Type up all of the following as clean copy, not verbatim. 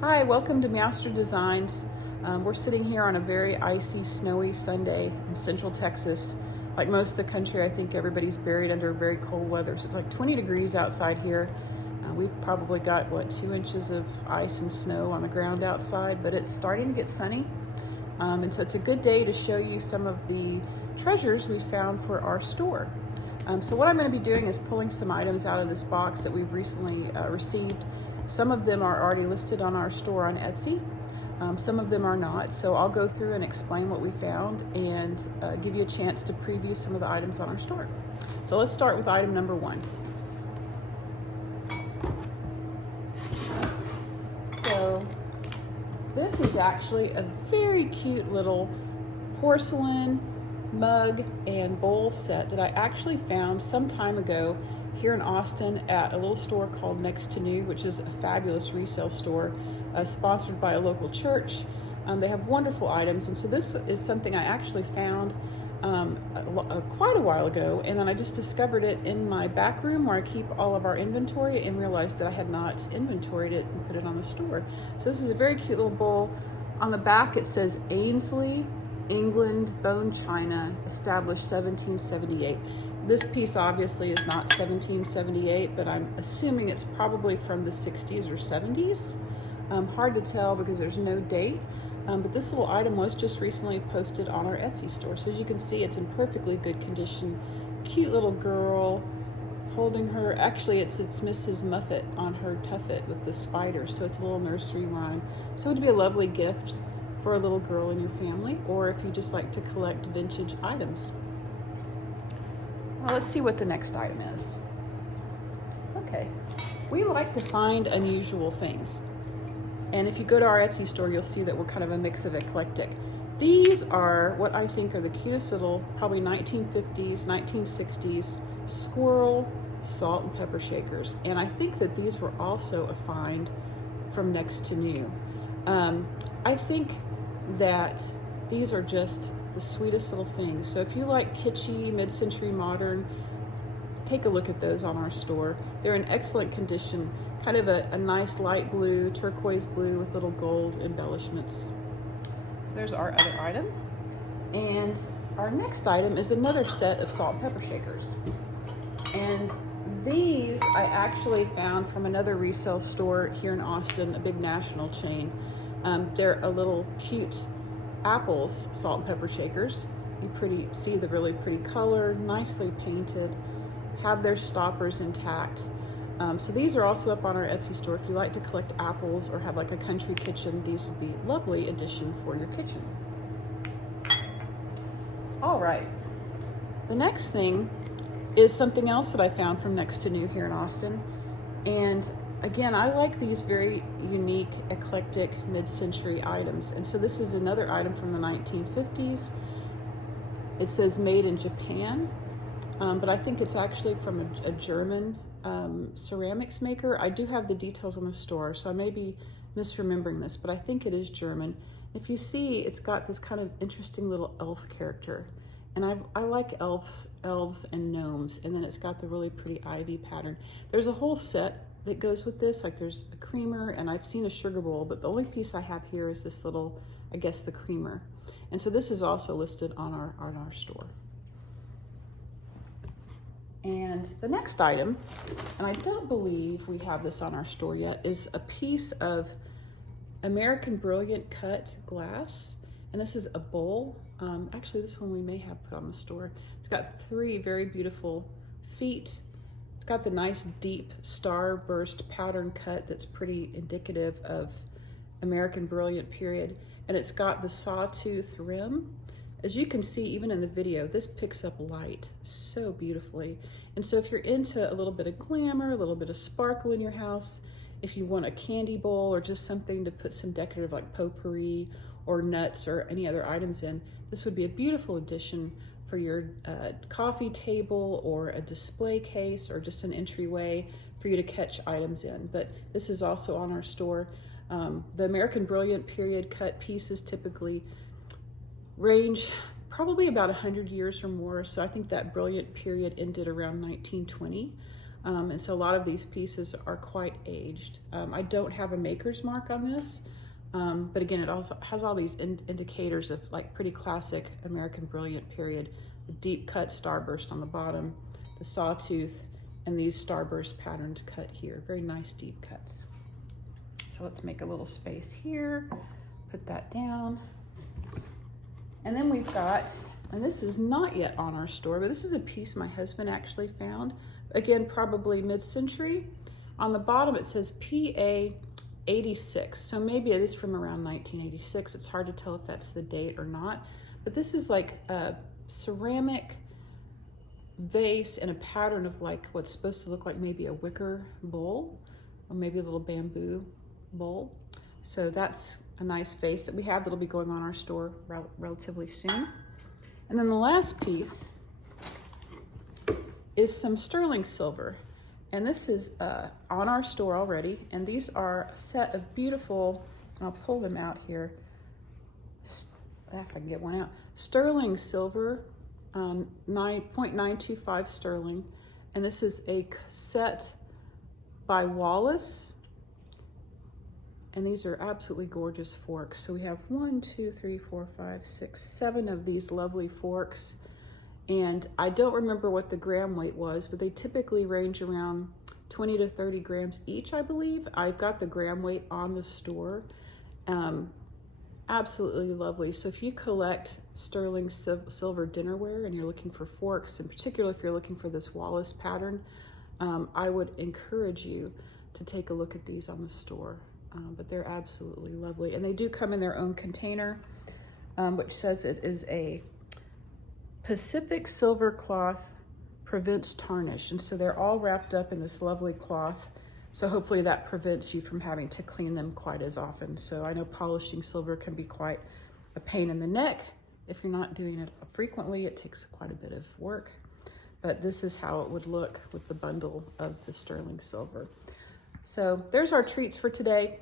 Hi, welcome to Meowster Designs. We're sitting here on a very icy, snowy Sunday in central Texas. Like most of the country, I think everybody's buried under very cold weather. So it's like 20 degrees outside here. We've probably got, 2 inches of ice and snow on the ground outside, but it's starting to get sunny. And so it's a good day to show you some of the treasures we found for our store. So what I'm going to be doing is pulling some items out of this box that we've recently received. Some of them are already listed on our store on Etsy. Some of them are not. So I'll go through and explain what we found and give you a chance to preview some of the items on our store. So let's start with item number one. So this is actually a very cute little porcelain mug and bowl set that I actually found some time ago here in Austin at a little store called Next to New, which is a fabulous resale store sponsored by a local church. They have wonderful items, and so this is something I actually found quite a while ago, and then I just discovered it in my back room where I keep all of our inventory and realized that I had not inventoried it and put it on the store. So this is a very cute little bowl. On the back it says Ainsley, England, bone china, established 1778. This piece obviously is not 1778, but I'm assuming it's probably from the 60s or 70s. Hard to tell because there's no date, but this little item was just recently posted on our Etsy store. So as you can see, it's in perfectly good condition. Cute little girl holding her, actually it's Mrs. Muffet on her tuffet with the spider, so it's a little nursery rhyme. So it'd be a lovely gift for a little girl in your family, or if you just like to collect vintage items. Well, let's see what the next item is. Okay, we like to find unusual things. And if you go to our Etsy store, you'll see that we're kind of a mix of eclectic. These are what I think are the cutest little, probably 1950s, 1960s squirrel salt and pepper shakers. And I think that these were also a find from Next to New. I think that these are just the sweetest little things. So if you like kitschy, mid-century modern, take a look at those on our store. They're in excellent condition, kind of a nice light blue, turquoise blue with little gold embellishments. So there's our other item. And our next item is another set of salt and pepper shakers. And these I actually found from another resale store here in Austin, a big national chain. They're a little cute apples salt and pepper shakers. You see the really pretty color, nicely painted, have their stoppers intact. So these are also up on our Etsy store. If you like to collect apples or have like a country kitchen, these would be a lovely addition for your kitchen. All right, the next thing is something else that I found from Next to New here in Austin. And again, I like these very unique, eclectic, mid-century items. And so this is another item from the 1950s. It says made in Japan, but I think it's actually from a German ceramics maker. I do have the details on the store, so I may be misremembering this, but I think it is German. If you see, it's got this kind of interesting little elf character. And I like elves and gnomes, and then it's got the really pretty ivy pattern. There's a whole set that goes with this, like there's a creamer, and I've seen a sugar bowl, but the only piece I have here is this little, I guess, the creamer. And so this is also listed on our store. And the next item, and I don't believe we have this on our store yet, is a piece of American Brilliant cut glass. And this is a bowl. Actually, this one we may have put on the store. It's got 3 very beautiful feet. It's got the nice deep starburst pattern cut that's pretty indicative of American Brilliant period. And it's got the sawtooth rim. As you can see, even in the video, this picks up light so beautifully. And so if you're into a little bit of glamour, a little bit of sparkle in your house, if you want a candy bowl or just something to put some decorative like potpourri or nuts or any other items in, this would be a beautiful addition for your coffee table or a display case or just an entryway for you to catch items in. But this is also on our store. The American Brilliant period cut pieces typically range probably about 100 years or more. So I think that Brilliant period ended around 1920. And so a lot of these pieces are quite aged. I don't have a maker's mark on this, but again, it also has all these indicators of like pretty classic American Brilliant period. The deep cut starburst on the bottom, the sawtooth, and these starburst patterns cut here. Very nice deep cuts. So let's make a little space here, put that down. And then we've got, and this is not yet on our store, but this is a piece my husband actually found. Again, probably mid-century. On the bottom it says PA 86, so maybe it is from around 1986. It's hard to tell if that's the date or not. But this is like a ceramic vase in a pattern of like what's supposed to look like maybe a wicker bowl or maybe a little bamboo bowl. So that's a nice vase that we have that'll be going on our store relatively soon. And then the last piece is some sterling silver. And this is on our store already. And these are a set of beautiful, and I'll pull them out here, if I can get one out, sterling silver, 9.925 sterling. And this is a set by Wallace. And these are absolutely gorgeous forks. So we have 1, 2, 3, 4, 5, 6, 7 of these lovely forks. And I don't remember what the gram weight was, but they typically range around 20 to 30 grams each, I believe. I've got the gram weight on the store. Absolutely lovely. So if you collect sterling silver dinnerware and you're looking for forks, in particular if you're looking for this Wallace pattern, I would encourage you to take a look at these on the store. But they're absolutely lovely. And they do come in their own container, which says it is a Pacific silver cloth, prevents tarnish. And so they're all wrapped up in this lovely cloth. So hopefully that prevents you from having to clean them quite as often. So I know polishing silver can be quite a pain in the neck. If you're not doing it frequently, it takes quite a bit of work. But this is how it would look with the bundle of the sterling silver. So there's our treats for today.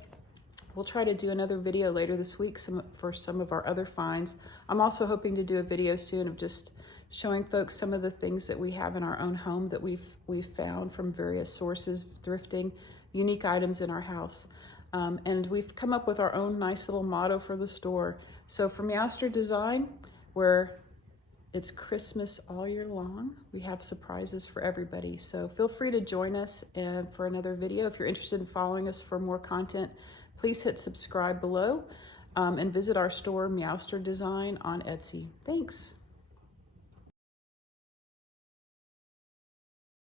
We'll try to do another video later this week for some of our other finds. I'm also hoping to do a video soon of just showing folks some of the things that we have in our own home that we've found from various sources, thrifting, unique items in our house. And we've come up with our own nice little motto for the store. So for Meowster Design, where it's Christmas all year long, we have surprises for everybody. So feel free to join us for another video. If you're interested in following us for more content, please hit subscribe below and visit our store, Meowster Design, on Etsy. Thanks.